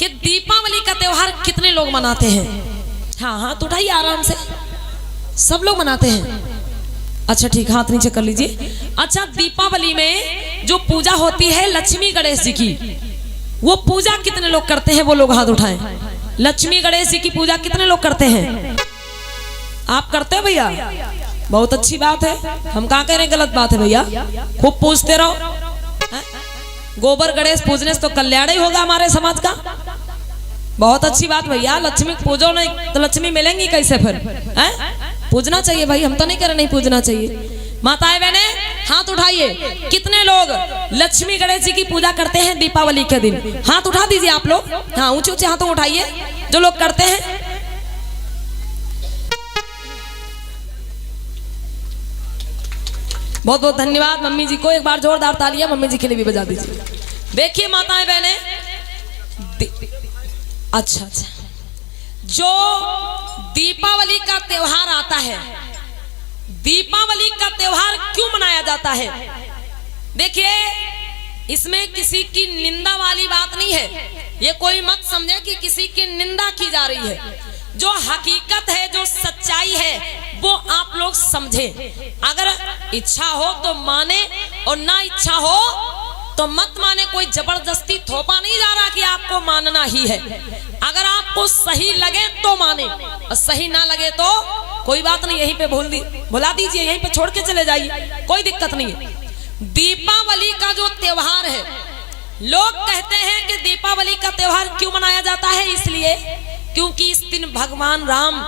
कि दीपावली का त्योहार कितने लोग मनाते हैं? हाँ हाँ तो उठाइए आराम से, सब लोग मनाते हैं। अच्छा ठीक, हाथ नीचे कर लीजिए। अच्छा, दीपावली में जो पूजा होती है लक्ष्मी गणेश जी की, वो पूजा कितने लोग करते हैं? वो लोग हाथ उठाएं। लक्ष्मी गणेश जी की पूजा कितने लोग करते हैं? आप करते हैं भैया? बहुत अच्छी बात है, हम कहाँ कह रहे हैं गलत बात है भैया, खूब पूजते रहो। गोबर गणेश पूजने से तो कल्याण ही होगा हमारे समाज का। बहुत अच्छी बात भैया, लक्ष्मी पूजो नहीं तो लक्ष्मी मिलेंगी कैसे फिर? पूजना चाहिए भाई, हम तो नहीं कह रहे नहीं पूजना चाहिए। माताएं बहने हाथ उठाइए, कितने लोग लक्ष्मी गणेश जी की पूजा करते हैं दीपावली के दिन? हाथ उठा दीजिए आप लोग, हाँ ऊंचे ऊंचे हाथों उठाइए जो लोग करते हैं। बहुत बहुत धन्यवाद मम्मी जी को, एक बार जोरदार तालियां मम्मी जी के लिए भी बजा दीजिए। देखिए माताएं बहने, अच्छा अच्छा, जो दीपावली का त्योहार आता है, दीपावली का त्योहार क्यों मनाया जाता है? देखिए इसमें किसी की निंदा वाली बात नहीं है, ये कोई मत समझे कि किसी की निंदा की जा रही है। जो हकीकत है, जो सच्चाई है, वो आप लोग समझे। अगर इच्छा हो तो माने और ना इच्छा हो तो मत माने। कोई जबरदस्ती थोपा नहीं जा रहा कि आपको मानना ही है। अगर आपको सही लगे तो माने और सही ना लगे तो कोई बात नहीं, यहीं पे भुला दीजिए, यहीं पे छोड़ के चले जाइए, कोई दिक्कत नहीं है। दीपावली का जो त्योहार है, लोग कहते हैं कि दीपावली का त्योहार क्यों मनाया जाता है? इसलिए क्योंकि इस दिन भगवान राम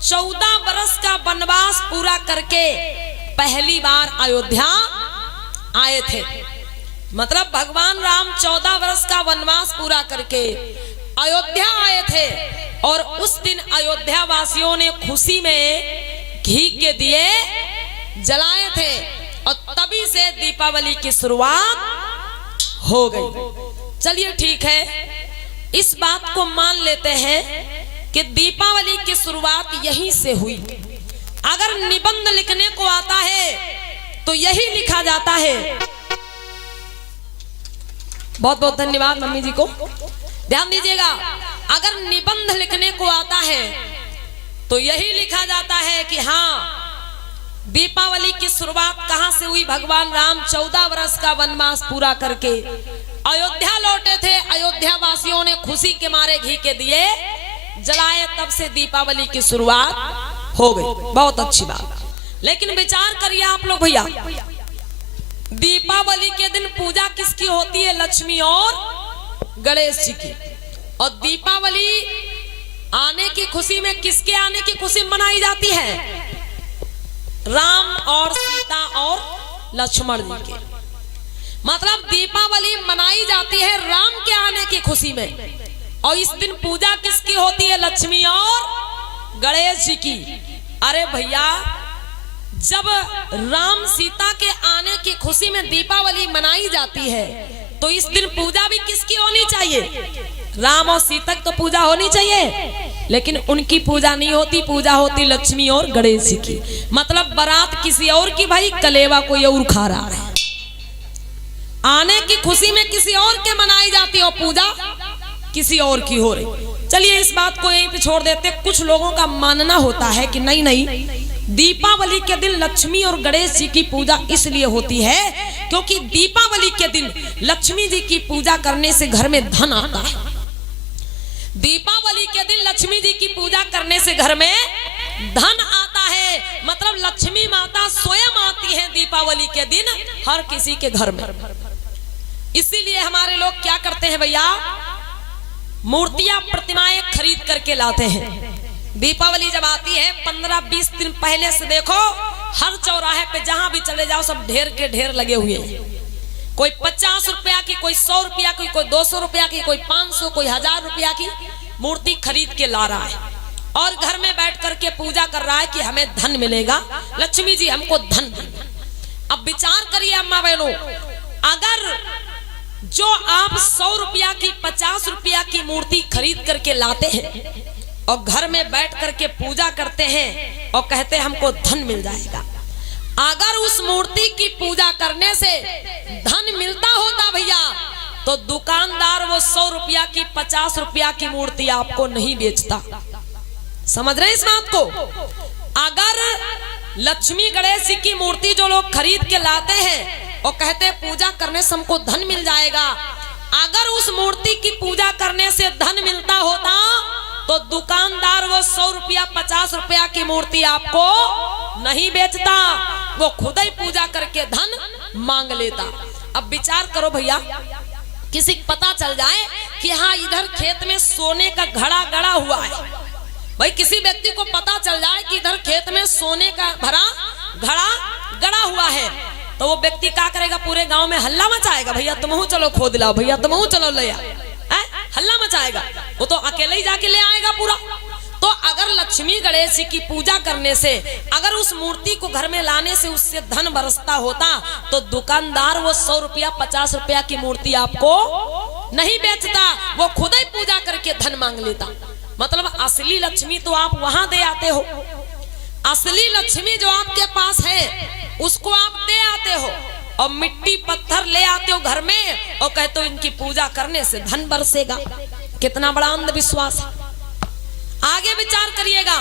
14 बरस का वनवास पूरा करके पहली बार अयोध्या आए थे। मतलब भगवान राम 14 वर्ष का वनवास पूरा करके अयोध्या आए थे और उस दिन अयोध्या वासियों ने खुशी में घी के दिए जलाए थे और तभी से दीपावली की शुरुआत हो गई। चलिए ठीक है, इस बात को मान लेते हैं कि दीपावली की शुरुआत यहीं से हुई। अगर निबंध लिखने को आता है तो यही लिखा जाता है। बहुत बहुत धन्यवाद मम्मी जी को, ध्यान दीजिएगा। अगर निबंध लिखने को आता है तो यही लिखा जाता है कि हाँ, दीपावली की शुरुआत कहां से हुई? भगवान राम 14 वर्ष का वनवास पूरा करके अयोध्या लौटे थे। अयोध्या वासियों ने खुशी के मारे घी के दिए जलाए, तब से दीपावली की शुरुआत हो गई। बहुत अच्छी बात। लेकिन विचार करिए आप लोग भैया, दीपावली के दिन पूजा किसकी होती है? लक्ष्मी और गणेश जी की। और दीपावली आने की खुशी में किसके आने की खुशी मनाई जाती है? राम और सीता और लक्ष्मण जी के। मतलब दीपावली मनाई जाती है राम के आने की खुशी में, और इस दिन पूजा किसकी होती है? लक्ष्मी और गणेश जी की। अरे भैया, जब राम सीता के आने की खुशी में दीपावली मनाई जाती है तो इस दिन पूजा भी किसकी होनी चाहिए? राम और सीता की तो पूजा होनी चाहिए, लेकिन उनकी पूजा नहीं होती, पूजा होती लक्ष्मी और गणेश जी की। मतलब बारात किसी और की, भाई कलेवा कोई और खा रहा है। आने की खुशी में किसी और के मनाई जाती है और पूजा किसी और की हो रही। चलिए इस बात को यहीं पे छोड़ देते। कुछ लोगों का मानना होता है कि नहीं नहीं, दीपावली के दिन लक्ष्मी और गणेश जी की पूजा इसलिए होती है क्योंकि दीपावली के दिन लक्ष्मी जी की पूजा करने से घर में धन आता है। दीपावली के दिन लक्ष्मी जी की पूजा करने से घर में धन आता है। मतलब लक्ष्मी माता स्वयं आती है दीपावली के दिन हर किसी के घर में। इसीलिए हमारे लोग क्या करते हैं भैया, मूर्तियां प्रतिमाएं खरीद करके लाते हैं। दीपावली जब आती है 15-20 दिन पहले से देखो, हर चौराहे पे जहां भी चले जाओ सब ढेर के ढेर लगे हुए हैं। कोई 50 रुपया की, कोई 100 रुपया की, कोई 200 रुपया की, कोई 500, कोई 1000 रुपया की मूर्ति खरीद के ला रहा है और घर में बैठ करके पूजा कर रहा है कि हमें धन मिलेगा, लक्ष्मी जी हमको धन देंगे। अब विचार करिए अम्मा बहनों, अगर जो आप 100 रुपया की, 50 रुपया की मूर्ति खरीद करके लाते हैं और घर में बैठ करके पूजा करते हैं और कहते हैं हमको धन मिल जाएगा, अगर उस मूर्ति की पूजा करने से धन मिलता होता भैया तो दुकानदार वो 100 रुपया की 50 रुपया की मूर्ति आपको नहीं बेचता। समझ रहे हैं इस बात को? अगर लक्ष्मी गणेश जी की मूर्ति जो लोग खरीद के लाते हैं और कहते हैं पूजा करने से हमको धन मिल जाएगा, अगर उस मूर्ति की पूजा करने से धन मिलता होता तो दुकानदार वो 100 रुपया 50 रुपया की मूर्ति आपको नहीं बेचता, वो खुद ही पूजा करके धन मांग लेता। अब विचार करो भैया, किसी को पता चल जाए कि हाँ इधर खेत में सोने का घड़ा गड़ा हुआ है, भाई किसी व्यक्ति को पता चल जाए कि इधर खेत में सोने का भरा घड़ा गड़ा हुआ है, तो वो व्यक्ति क्या करेगा? पूरे गांव में हल्ला मचाएगा, भैया तुम चलो खोद लाओ, भैया तुम चलो ले आओ, हल्ला मचाएगा। वो तो अकेले ही जाके ले आएगा पूरा। तो अगर लक्ष्मी गणेश जी की पूजा करने से, अगर उस मूर्ति को घर में लाने से उससे धन बरसता होता तो दुकानदार वो 100 रुपया 50 रुपया की मूर्ति आपको नहीं बेचता, वो खुद ही पूजा करके धन मांग लेता। मतलब असली लक्ष्मी तो आप वहां दे आते हो, असली लक्ष्मी जो आपके पास है उसको आप दे आते हो, और मिट्टी पत्थर ले आते हो घर में और कहते हो इनकी पूजा करने से धन बरसेगा। कितना बड़ा अंधविश्वास है। आगे विचार करिएगा,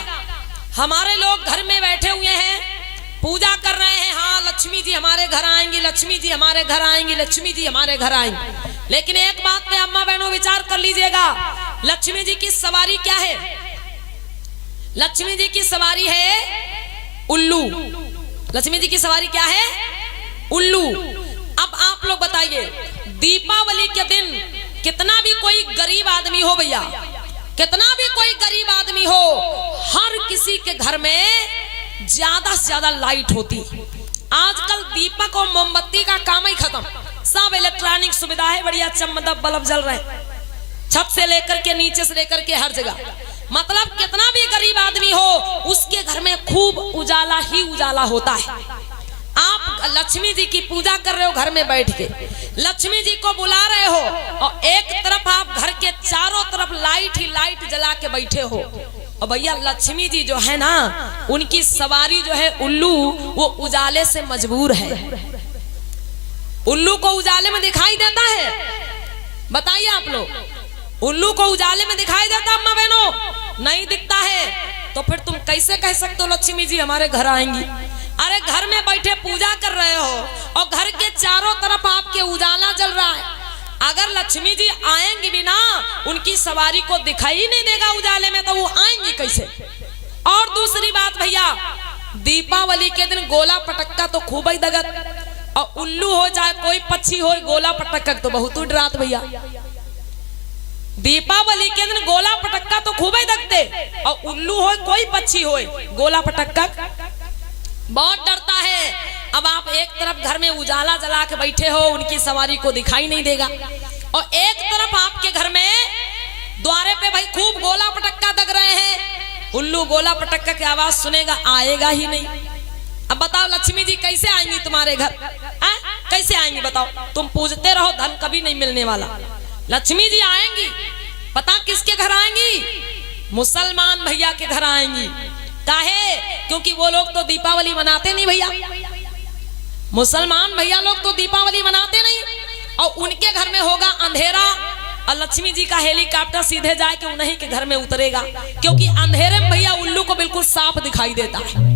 हमारे लोग घर में बैठे हुए हैं, पूजा कर रहे हैं, हाँ लक्ष्मी जी हमारे घर आएंगी, लक्ष्मी जी हमारे घर आएंगी, लक्ष्मी जी हमारे घर आएंगी। लेकिन एक बात पे अम्मा बहनों विचार कर लीजिएगा, लक्ष्मी जी की सवारी क्या है? लक्ष्मी जी की सवारी है उल्लू। लक्ष्मी जी की सवारी क्या है? उल्लू। अब आप लोग बताइए, दीपावली के दिन कितना भी कोई गरीब आदमी हो भैया, कितना भी कोई गरीब आदमी हो, हर किसी के घर में ज्यादा से ज्यादा लाइट होती। आजकल दीपक और मोमबत्ती का काम ही खत्म, सब इलेक्ट्रॉनिक सुविधा है, बढ़िया चमकदार बल्ब जल रहे हैं, छत से लेकर के नीचे से लेकर के हर जगह। मतलब कितना भी गरीब आदमी हो उसके घर में खूब उजाला ही उजाला होता है। आप लक्ष्मी जी की पूजा कर रहे हो घर में बैठ के, लक्ष्मी जी को बुला रहे हो और एक तरफ आप घर के चारों तरफ लाइट ही लाइट जला के बैठे हो, और भैया लक्ष्मी जी जो है ना उनकी सवारी जो है उल्लू, वो उजाले से मजबूर है। उल्लू को उजाले में दिखाई देता है? बताइए आप लोग, उल्लू को उजाले में दिखाई देता अम्मा बहनों? नहीं दिखता है। तो फिर तुम कैसे कह सकते हो लक्ष्मी जी हमारे घर आएंगी? अरे घर में बैठे पूजा कर रहे हो और घर के चारों तरफ आपके उजाला जल रहा है, अगर लक्ष्मी जी आएंगी भी ना, उनकी सवारी को दिखाई नहीं देगा उजाले में, तो वो आएंगी कैसे? और दूसरी बात भैया, दीपावली के दिन गोला पटक्का तो खूब ही दगत, और उल्लू हो चाहे कोई पक्षी हो, गोला पटक्का तो बहुत डरात भैया। दीपावली के दिन गोला पटक्का तो खूब ही दगते, और उल्लू हो कोई पक्षी हो, गोला पटक्का बहुत डरता है। अब आप एक तरफ घर में उजाला जला के बैठे हो, उनकी सवारी को दिखाई नहीं देगा, और एक तरफ आपके घर में द्वारे पे भाई खूब गोला पटक्का दग रहे हैं, उल्लू गोला पटक्का की आवाज सुनेगा, आएगा ही नहीं। अब बताओ लक्ष्मी जी कैसे आएंगी तुम्हारे घर? कैसे आएंगी बताओ? तुम पूजते रहो, धन कभी नहीं मिलने वाला। लक्ष्मी जी आएंगी, पता किसके घर आएंगी? मुसलमान भैया के घर आएंगी। काहे? क्योंकि वो लोग तो दीपावली मनाते नहीं भैया, मुसलमान भैया लोग तो दीपावली मनाते नहीं, और उनके घर में होगा अंधेरा, और लक्ष्मी जी का हेलीकॉप्टर सीधे जाके उन्हीं के घर में उतरेगा, क्योंकि अंधेरे में भैया उल्लू को बिल्कुल साफ दिखाई देता है।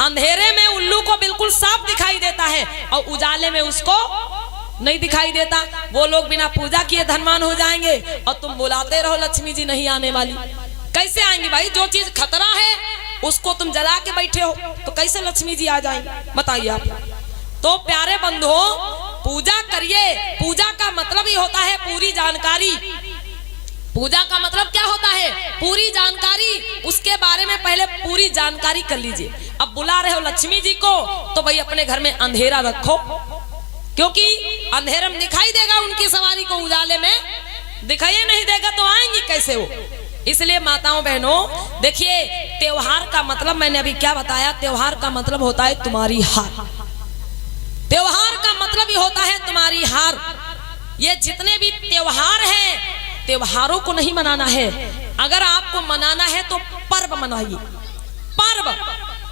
अंधेरे में उल्लू को बिल्कुल साफ दिखाई देता है, और उजाले में उसको नहीं दिखाई देता। वो लोग बिना पूजा किए धनवान हो जाएंगे, और तुम बुलाते रहो लक्ष्मी जी नहीं आने वाली। कैसे आएंगी भाई? जो चीज खतरा है उसको तुम जला के बैठे हो, तो कैसे लक्ष्मी जी आ जाएंगी? बताइए आप। तो प्यारे बंधुओं, पूजा करिए। पूजा का मतलब ही होता है पूरी जानकारी। पूजा का मतलब क्या होता है? पूरी जानकारी। उसके बारे में पहले पूरी जानकारी कर लीजिए। अब बुला रहे हो लक्ष्मी जी को, तो भाई अपने घर में अंधेरा रखो, क्योंकि अंधेरे में दिखाई देगा उनकी सवारी को, उजाले में दिखाई नहीं देगा तो आएंगी कैसे वो? इसलिए माताओं बहनों देखिए, त्योहार का मतलब मैंने अभी क्या बताया, त्योहार का मतलब होता है तुम्हारी हार। त्योहार का मतलब ही होता है तुम्हारी हार। ये जितने भी त्योहार हैं, त्योहारों को नहीं मनाना है। अगर आपको मनाना है तो पर्व मनाइए।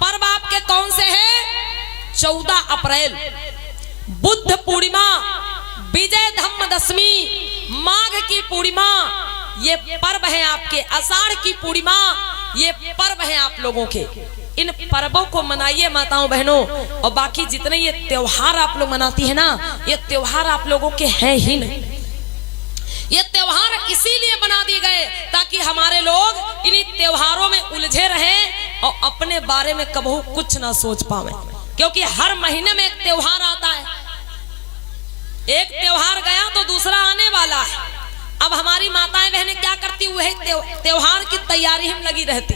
पर्व आपके कौन से हैं? 14 अप्रैल बुद्ध पूर्णिमा, विजय धम्म दशमी, माघ की पूर्णिमा, ये पर्व है आपके। आषाढ़ की पूर्णिमा, ये पर्व है आप लोगों के। इन पर्वों को मनाइए माताओं बहनों। और बाकी जितने ये त्योहार आप लोग मनाती है ना, ये त्योहार आप लोगों के हैं ही नहीं। ये त्योहार इसीलिए बना दिए गए ताकि हमारे लोग इन्हीं त्योहारों में उलझे रहें और अपने बारे में कबहू कुछ ना सोच पावे। क्योंकि हर महीने में एक त्योहार आता है, एक त्योहार गया तो दूसरा आने वाला है। अब हमारी माताएं बहनें क्या करती हुए त्योहार की तैयारी में लगी रहती।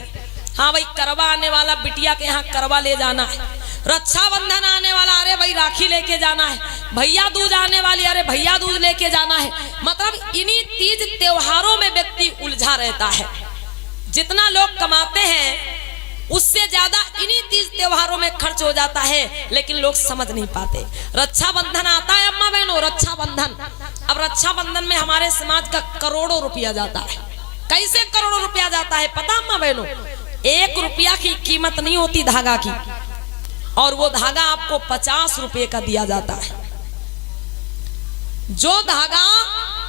हाँ भाई, करवा आने वाला, बिटिया के यहाँ करवा ले जाना है। रक्षाबंधन आने वाला, अरे भाई राखी लेके जाना है। भैया दूज आने वाली, अरे भैया दूज लेके जाना है। मतलब इन्हीं तीज त्योहारों में व्यक्ति उलझा रहता है। जितना लोग कमाते हैं उससे ज्यादा इन्हीं तीज त्योहारों में खर्च हो जाता है, लेकिन लोग समझ नहीं पाते। रक्षाबंधन आता है अम्मा बहनों, रक्षाबंधन। अब रक्षाबंधन में हमारे समाज का करोड़ों रुपया जाता है। कैसे करोड़ों रुपया जाता है पता अम्मा बहनों? 1 रुपया की कीमत नहीं होती धागा की, और वो धागा आपको 50 रुपए का दिया जाता है। जो धागा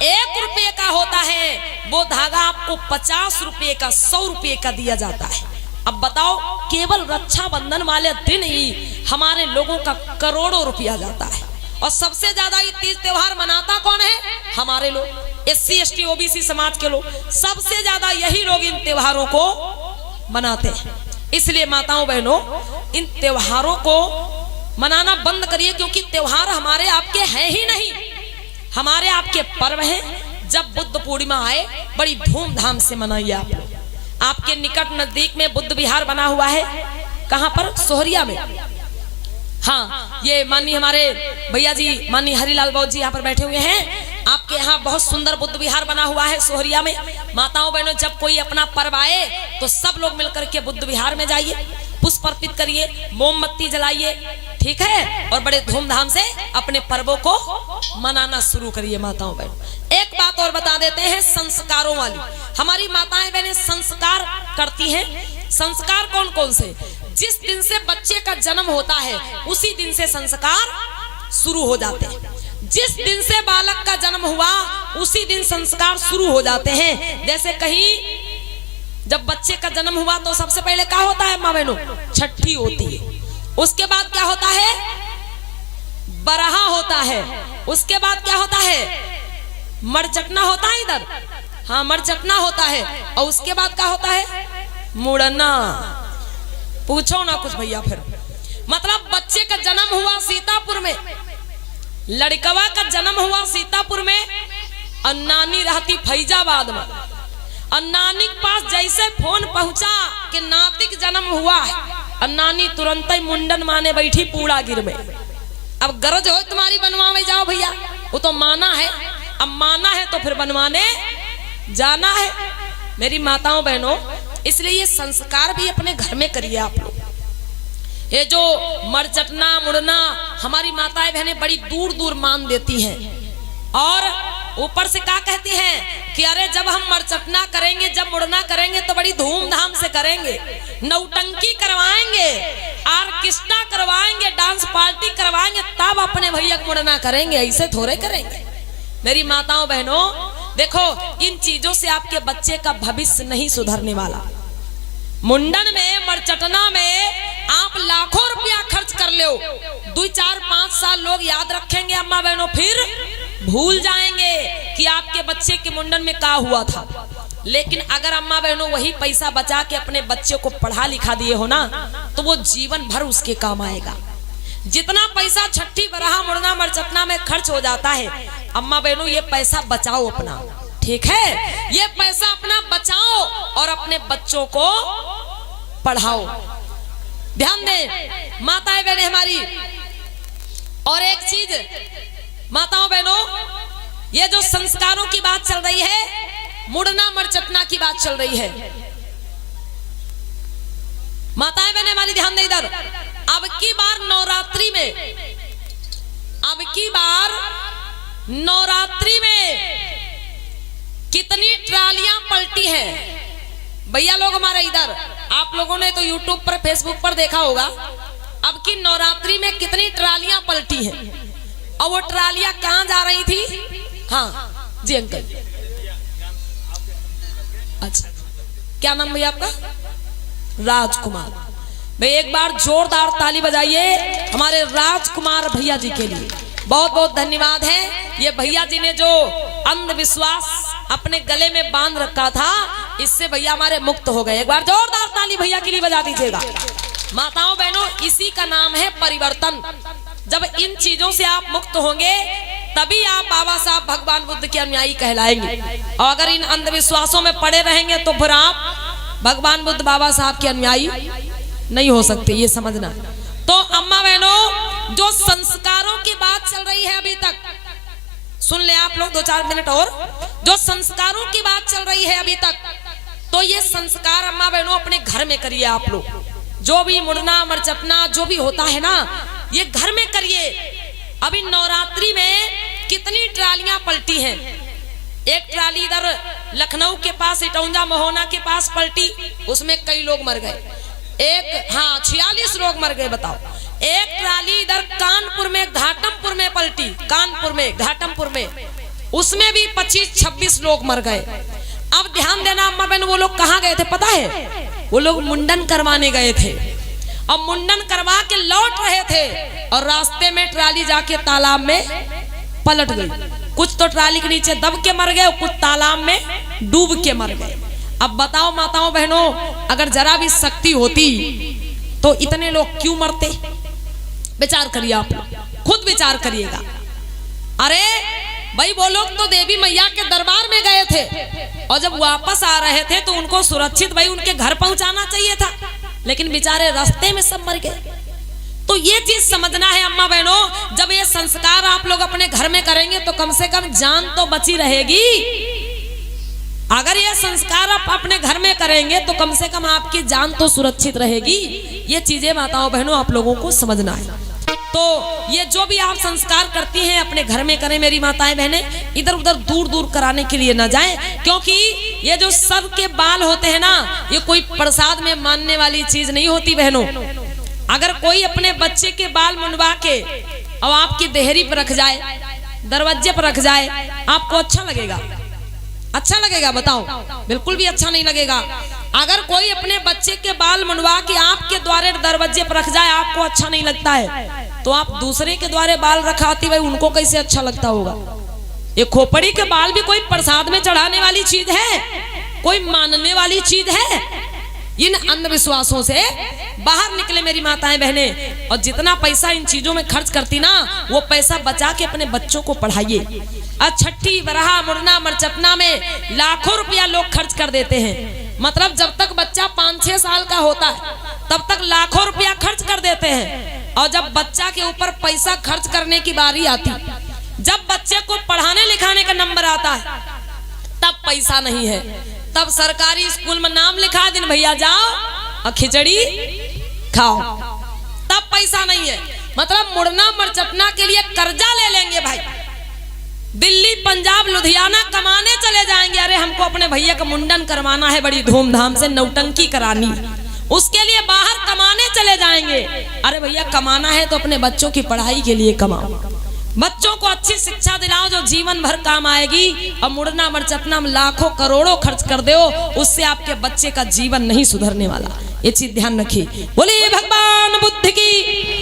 1 रुपये का होता है वो धागा आपको 50 रुपए का, 100 रुपए का दिया जाता है। अब बताओ, केवल रक्षाबंधन वाले दिन ही हमारे लोगों का करोड़ों रुपया जाता है। और सबसे ज्यादा ये तीज त्योहार मनाता कौन है? हमारे लोग, SC ST OBC समाज के लोग। सबसे ज्यादा यही लोग इन त्योहारों को मनाते हैं। इसलिए माताओं बहनों, इन त्योहारों को मनाना बंद करिए, क्योंकि त्योहार हमारे आपके हैं ही नहीं, हमारे आपके पर्व हैं। जब बुद्ध पूर्णिमा आए बड़ी धूमधाम से मनाइए आप लोग। आपके निकट नजदीक में बुद्ध विहार बना हुआ है। कहां पर? सोहरिया में। हाँ, ये माननीय हमारे भैया जी, माननीय हरिलाल बाबू जी यहाँ पर बैठे हुए हैं। आपके यहाँ बहुत सुंदर बुद्ध विहार बना हुआ है सोहरिया में। माताओं बहनों, जब कोई अपना पर्व आए तो सब लोग मिलकर के बुद्ध विहार में जाइए, पुष्प अर्पित करिए, मोमबत्ती जलाइए, ठीक है, और बड़े धूमधाम से अपने पर्वों को मनाना शुरू करिए माताओं बहनों। एक बात और बता देते हैं, संस्कारों वाली। हमारी माताएं बहनें संस्कार करती हैं। संस्कार कौन कौन से? जिस दिन से बच्चे का जन्म होता है उसी दिन से संस्कार शुरू हो जाते हैं। जिस दिन से बालक का जन्म हुआ उसी दिन संस्कार शुरू हो जाते हैं। जैसे कहीं जब बच्चे का जन्म हुआ तो सबसे पहले क्या होता है माँ बहनों? छठी होती है। उसके बाद क्या होता है? बरहा होता है। उसके बाद क्या होता है? मरचटना होता है इधर, हाँ मरचटना होता है। और उसके बाद क्या होता है? मुड़ना। पूछो ना कुछ भैया। फिर मतलब बच्चे का जन्म हुआ सीतापुर में, लड़कवा का जन्म हुआ सीतापुर में, और नानी रहती फैजाबाद में। और नानी के पास जैसे फोन पहुंचा कि नातिक जन्म हुआ है, और नानी तुरंत ही मुंडन माने बैठी पूड़ागिर में। अब गरज हो तुम्हारी बनवावे जाओ भैया, वो तो माना है। अब माना है तो फिर बनवाने जाना है। मेरी माताओं बहनों, इसलिए ये संस्कार भी अपने घर में करिए आप लोग। ये जो मरचटना मुड़ना हमारी माताएं बहनें बड़ी दूर दूर मान देती हैं, और ऊपर से क्या कहती हैं कि अरे जब हम मरचटना करेंगे, जब मुड़ना करेंगे तो बड़ी धूमधाम से करेंगे, नौटंकी करवाएंगे, ऑर्केस्ट्रा करवाएंगे, डांस पार्टी करवाएंगे, तब अपने भैया को मुड़ना करेंगे, ऐसे थोड़े करेंगे। मेरी माताओं बहनों देखो, इन चीजों से आपके बच्चे का भविष्य नहीं सुधरने वाला। मुंडन में, मरचटना में आप लाखों रुपया खर्च कर लो, 2, 4, 5 साल लोग याद रखेंगे अम्मा बहनों, फिर भूल जाएंगे कि आपके बच्चे के मुंडन में क्या हुआ था। लेकिन अगर अम्मा बहनों वही पैसा बचा के अपने बच्चे को पढ़ा लिखा दिए हो ना, तो वो जीवन भर उसके काम आएगा। जितना पैसा छठी बरहा मुड़ना मरचटना में खर्च हो जाता है, अम्मा बहनों ये पैसा बचाओ अपना, ठीक है, ये पैसा अपना बचाओ और अपने बच्चों को पढ़ाओ। ध्यान दें माताएं बहनें हमारी। और एक चीज माताओं बहनों, ये जो संस्कारों की बात चल रही है, मुड़ना मरचटना की बात चल रही है, माताएं बहनें हमारी ध्यान दें इधर। अब की बार नवरात्रि में, अब की बार नवरात्रि में कितनी ट्रालियां पलटी हैं भैया लोग हमारे इधर। आप लोगों ने तो यूट्यूब पर फेसबुक पर देखा होगा, अब की नवरात्रि में कितनी ट्रालियां पलटी हैं। और वो ट्रालियां कहाँ जा रही थी? हाँ जी अंकल। अच्छा, क्या नाम भैया आपका? राजकुमार। भाई एक बार जोरदार ताली बजाइए हमारे राजकुमार भैया जी के लिए। बहुत बहुत धन्यवाद है। ये भैया जी ने जो अंधविश्वास अपने गले में बांध रखा था, इससे भैया हमारे मुक्त हो गए। एक बार जोरदार ताली भैया के लिए बजा दीजिएगा। माताओं बहनों, इसी का नाम है परिवर्तन। जब इन चीजों से आप मुक्त होंगे तभी आप बाबा साहब भगवान बुद्ध के अनुयायी कहलाएंगे। और अगर इन अंधविश्वासों में पड़े रहेंगे तो फिर आप भगवान बुद्ध बाबा साहब के अनुयायी नहीं हो सकते, ये समझना। तो अम्मा बहनों, जो संस्कारों की बात चल रही है अभी तक, सुन ले आप लोग 2-4 मिनट और। जो संस्कारों की बात चल रही है अभी तक, तो ये संस्कार अम्मा बहनों अपने घर में करिए आप लोग। जो भी मुड़ना मरचपना जो भी होता है ना, ये घर में करिए। अभी नवरात्रि में कितनी ट्रालियां पलटी हैं। एक ट्राली इधर लखनऊ के पास इटौंजा महोना के पास पलटी, उसमें कई लोग मर गए। एक 46 लोग मर गए, बताओ। एक ट्राली इधर कानपुर में घाटमपुर में पलटी, कानपुर में घाटमपुर में, उसमें भी 25-26 लोग मर गए। अब ध्यान देना अम्मा बहन, वो लोग कहाँ गए थे पता है? वो लोग मुंडन करवाने गए थे और मुंडन करवा के लौट रहे थे और रास्ते में ट्राली जाके तालाब में पलट गई। कुछ तो ट्राली के नीचे दब के मर गए, कुछ तालाब में डूब के मर गए। अब बताओ माताओं बहनों, अगर जरा भी शक्ति होती तो इतने लोग क्यों मरते? विचार करिए आप लोग, खुद विचार करिएगा। अरे भाई वो लोग तो देवी मैया के दरबार में गए थे और जब वापस आ रहे थे तो उनको सुरक्षित भाई उनके घर पहुंचाना चाहिए था, लेकिन बेचारे रास्ते में सब मर गए। तो ये चीज समझना है अम्मा बहनों, जब ये संस्कार आप लोग अपने घर में करेंगे तो कम से कम जान तो बची रहेगी। अगर ये संस्कार आप अपने घर में करेंगे तो कम से कम आपकी जान तो सुरक्षित रहेगी। ये चीजें माताओं बहनों आप लोगों को समझना है। तो ये जो भी आप संस्कार करती हैं अपने घर में करें मेरी माताएं बहनें, इधर उधर दूर दूर कराने के लिए ना जाएं, क्योंकि ये जो सर के बाल होते हैं ना, ये कोई प्रसाद में मानने वाली चीज नहीं होती बहनों। अगर कोई अपने बच्चे के बाल मुंडवा के और आपकी देहरी पर रख जाए, दरवाजे पर रख जाए, आपको अच्छा लगेगा? अच्छा लगेगा? बताओ, बिल्कुल भी अच्छा नहीं लगेगा। अगर कोई अपने बच्चे के बाल मुंडवा के आपके द्वारे दरवाजे पर रख जाए, आपको अच्छा नहीं लगता है, तो आप दूसरे के द्वारे बाल रखाती भाई उनको कैसे अच्छा लगता होगा? ये खोपड़ी के बाल भी कोई प्रसाद में चढ़ाने वाली चीज है? कोई मानने वाली चीज है? इन अंधविश्वासों से बाहर निकले मेरी माताएं बहनें, और जितना पैसा इन चीजों में खर्च करती ना, वो पैसा बचा के अपने बच्चों को पढ़ाइए। छठी बरहा मुड़ना मरचपना में लाखों रुपया लोग खर्च कर देते हैं। मतलब जब तक बच्चा 5-6 साल का होता है तब तक लाखों रुपया खर्च कर देते हैं, और जब बच्चा के ऊपर पैसा खर्च करने की बारी आती, जब बच्चे को पढ़ाने लिखाने का नंबर आता है, तब पैसा नहीं है। तब सरकारी स्कूल में नाम लिखा दिन भैया जाओ और खिचड़ी खाओ, तब पैसा नहीं है। मतलब मुड़ना मरचपना के लिए कर्जा ले लेंगे भाई, दिल्ली पंजाब लुधियाना कमाने चले जाएंगे। अरे हमको अपने भैया का मुंडन करवाना है, बड़ी धूमधाम से नौटंकी करानी, उसके लिए बाहर कमाने चले जाएंगे। अरे भैया कमाना है तो अपने बच्चों की पढ़ाई के लिए कमाओ, बच्चों को अच्छी शिक्षा दिलाओ जो जीवन भर काम आएगी। और मुड़ना मरचपना में लाखों करोड़ों खर्च कर दो, उससे आपके बच्चे का जीवन नहीं सुधरने वाला। ये चीज ध्यान रखिए। बोलिए भगवान बुद्ध की।